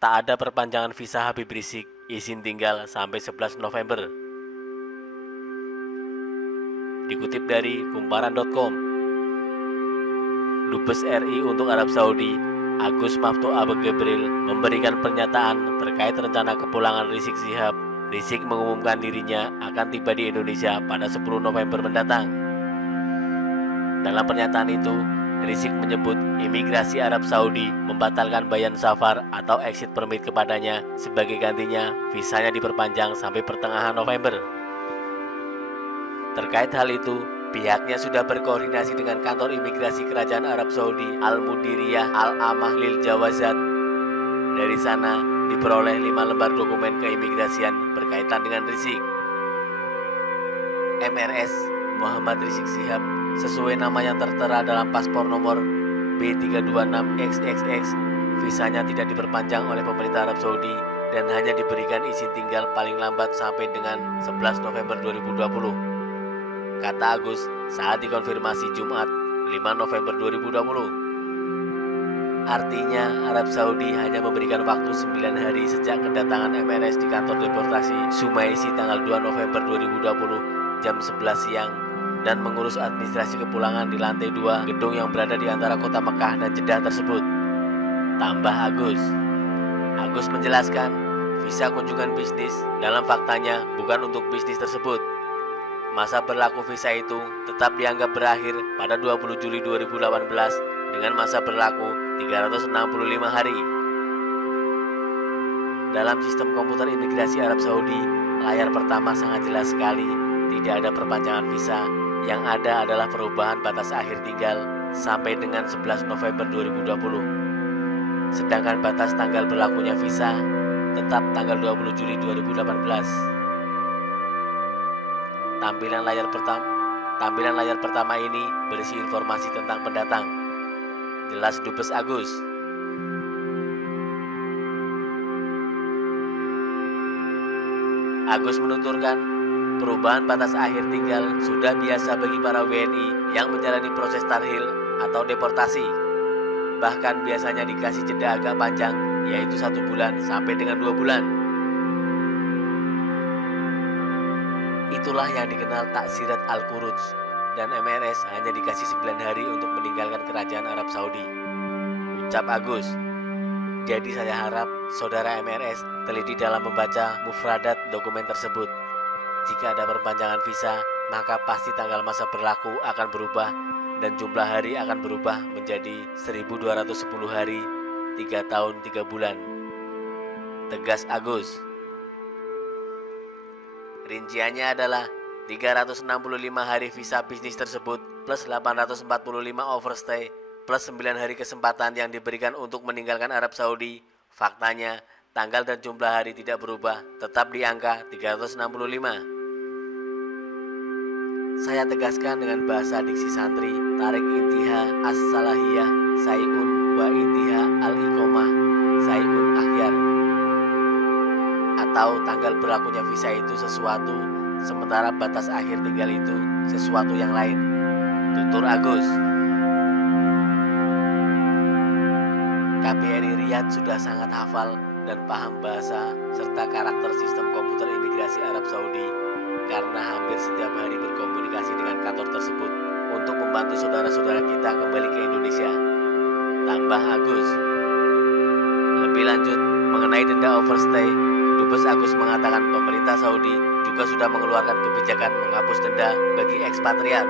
tak ada perpanjangan visa Habib Rizik izin tinggal sampai 11 November. Dikutip dari kumparan.com, Dubes RI untuk Arab Saudi, Agus Maftuh Abu Gebril, memberikan pernyataan terkait rencana kepulangan Rizik Syihab. Rizik mengumumkan dirinya akan tiba di Indonesia pada 10 November mendatang. Dalam pernyataan itu, Rizik menyebut imigrasi Arab Saudi membatalkan bayan safar atau exit permit kepadanya, sebagai gantinya visanya diperpanjang sampai pertengahan November. Terkait hal itu, pihaknya sudah berkoordinasi dengan kantor imigrasi Kerajaan Arab Saudi Al-Mudiriyah Al-Amah Lil Jawazat. Dari sana diperoleh 5 lembar dokumen keimigrasian berkaitan dengan Rizik. MRS Muhammad Rizik Syihab sesuai nama yang tertera dalam paspor nomor B326XXX. Visanya tidak diperpanjang oleh pemerintah Arab Saudi dan hanya diberikan izin tinggal paling lambat sampai dengan 11 November 2020. Kata Agus saat dikonfirmasi Jumat 5 November 2020. Artinya Arab Saudi hanya memberikan waktu 9 hari sejak kedatangan MRS di kantor deportasi Sumaisi tanggal 2 November 2020 jam 11 siang dan mengurus administrasi kepulangan di lantai 2 gedung yang berada di antara kota Mekah dan Jeddah tersebut. Tambah Agus menjelaskan visa kunjungan bisnis dalam faktanya bukan untuk bisnis tersebut. Masa berlaku visa itu tetap dianggap berakhir pada 20 Juli 2018 dengan masa berlaku 365 hari. Dalam sistem komputer imigrasi Arab Saudi, layar pertama sangat jelas sekali, tidak ada perpanjangan visa, yang ada adalah perubahan batas akhir tinggal sampai dengan 11 November 2020. Sedangkan batas tanggal berlakunya visa tetap tanggal 20 Juli 2018. Tampilan layar pertama ini berisi informasi tentang pendatang. Jelas Dubes Agus. Agus menuturkan, perubahan batas akhir tinggal sudah biasa bagi para WNI yang menjalani proses tarhil atau deportasi. Bahkan biasanya dikasih jeda agak panjang, yaitu 1 bulan sampai dengan 2 bulan. Itulah yang dikenal taksirat al-Quruj, dan MRS hanya dikasih 9 hari untuk meninggalkan kerajaan Arab Saudi. Ucap Agus. Jadi saya harap saudara MRS teliti dalam membaca mufradat dokumen tersebut. Jika ada perpanjangan visa, maka pasti tanggal masa berlaku akan berubah dan jumlah hari akan berubah menjadi 1210 hari, 3 tahun 3 bulan. Tegas Agus. Rinciannya adalah 365 hari visa bisnis tersebut plus 845 overstay plus 9 hari kesempatan yang diberikan untuk meninggalkan Arab Saudi. Faktanya, tanggal dan jumlah hari tidak berubah, tetap di angka 365. Saya tegaskan dengan bahasa diksi santri, tarik intiha as-salahiyah sayun wa intiha al-iqomah sayun akhyar. Atau tanggal berlakunya visa itu sesuatu, sementara batas akhir tinggal itu sesuatu yang lain. Tutur Agus. KBRI Riyadh sudah sangat hafal dan paham bahasa serta karakter sistem komputer imigrasi Arab Saudi karena hampir setiap hari berkomunikasi dengan kantor tersebut untuk membantu saudara-saudara kita kembali ke Indonesia. Tambah Agus. Lebih lanjut, mengenai denda overstay, Dubes Agus mengatakan pemerintah Saudi juga sudah mengeluarkan kebijakan menghapus denda bagi ekspatriat.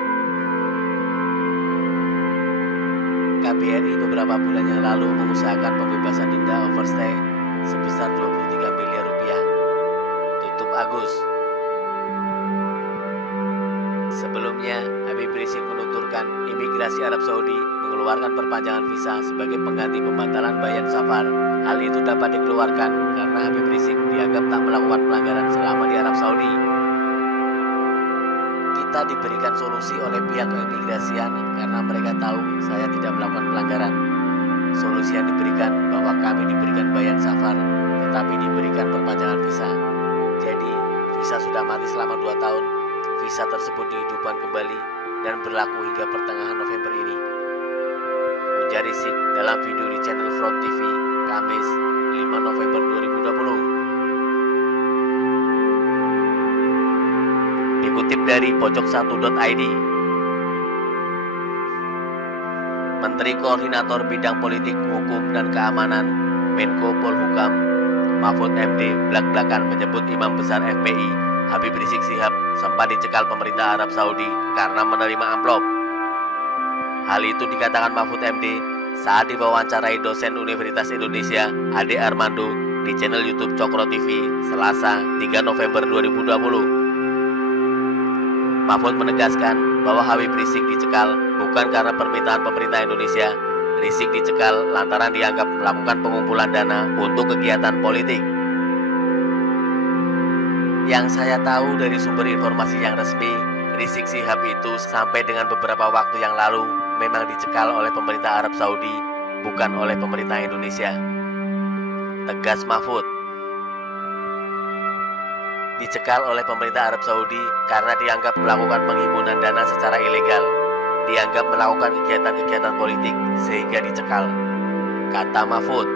KBRI beberapa bulan yang lalu mengusahakan pembebasan denda overstay sebesar 23 miliar rupiah. Tutup Agus. Sebelumnya, Habib Rizik menuturkan imigrasi Arab Saudi mengeluarkan perpanjangan visa sebagai pengganti pembatalan bayan safar. Hal itu dapat dikeluarkan karena Habib Rizik dianggap tak melakukan pelanggaran selama di Arab Saudi. Kita diberikan solusi oleh pihak keimigrasian karena mereka tahu saya tidak melakukan pelanggaran. Solusi yang diberikan bahwa kami diberikan bayan safar, tetapi diberikan perpanjangan visa. Jadi, visa sudah mati selama 2 tahun. Visa tersebut dihidupkan kembali dan berlaku hingga pertengahan November ini. Ujar Rizik dalam video di channel Front TV, Kamis 5 November 2020. Dikutip dari pojok1.id, Menteri Koordinator Bidang Politik, Hukum, dan Keamanan Menko Polhukam Mahfud MD blak-blakan menyebut Imam Besar FPI Habib Rizik Syihab sempat dicekal pemerintah Arab Saudi karena menerima amplop. Hal itu dikatakan Mahfud MD saat diwawancarai dosen Universitas Indonesia Ade Armando di channel YouTube Cokro TV Selasa 3 November 2020. Mahfud menegaskan bahwa Habib Rizik dicekal bukan karena permintaan pemerintah Indonesia. Rizik dicekal lantaran dianggap melakukan pengumpulan dana untuk kegiatan politik. Yang saya tahu dari sumber informasi yang resmi, Rizik Syihab itu sampai dengan beberapa waktu yang lalu memang dicekal oleh pemerintah Arab Saudi, bukan oleh pemerintah Indonesia. Tegas Mahfud. Dicekal oleh pemerintah Arab Saudi karena dianggap melakukan penghimpunan dana secara ilegal, dianggap melakukan kegiatan-kegiatan politik sehingga dicekal, kata Mahfud.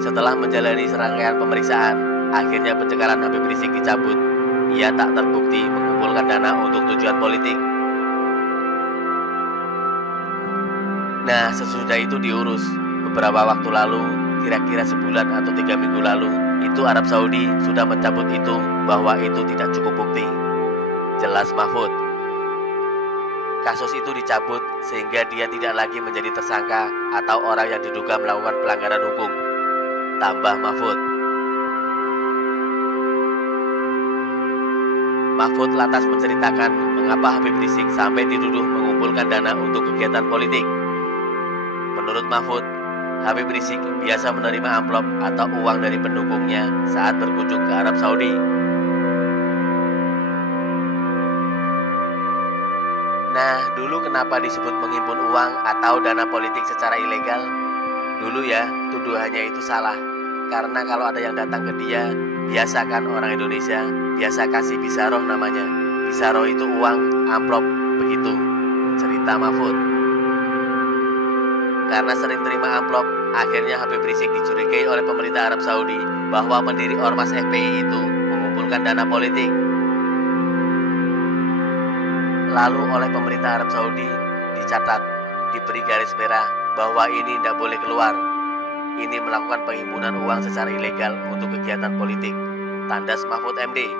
Setelah menjalani serangkaian pemeriksaan, akhirnya pencekalan Habib Rizik dicabut. Ia tak terbukti mengumpulkan dana untuk tujuan politik. Nah, sesudah itu diurus. Beberapa waktu lalu, kira-kira sebulan atau 3 minggu lalu, itu Arab Saudi sudah mencabut itu bahwa itu tidak cukup bukti. Jelas Mahfud. Kasus itu dicabut sehingga dia tidak lagi menjadi tersangka atau orang yang diduga melakukan pelanggaran hukum. Tambah Mahfud. Mahfud lantas menceritakan mengapa Habib Rizik sampai dituduh mengumpulkan dana untuk kegiatan politik. Menurut Mahfud, Habib Rizik biasa menerima amplop atau uang dari pendukungnya saat berkunjung ke Arab Saudi. Nah, dulu kenapa disebut menghimpun uang atau dana politik secara ilegal? Dulu ya, tuduhannya itu salah. Karena kalau ada yang datang ke dia, biasakan orang Indonesia, biasa kasih bisaroh namanya. Bisaroh itu uang, amplop, begitu. Cerita Mahfud. Karena sering terima amplop, akhirnya Habib Rizik dicurigai oleh pemerintah Arab Saudi bahwa pendiri Ormas FPI itu mengumpulkan dana politik. Lalu oleh pemerintah Arab Saudi dicatat, diberi garis merah bahwa ini tidak boleh keluar. Ini melakukan penghimpunan uang secara ilegal untuk kegiatan politik. Tandas Mahfud MD.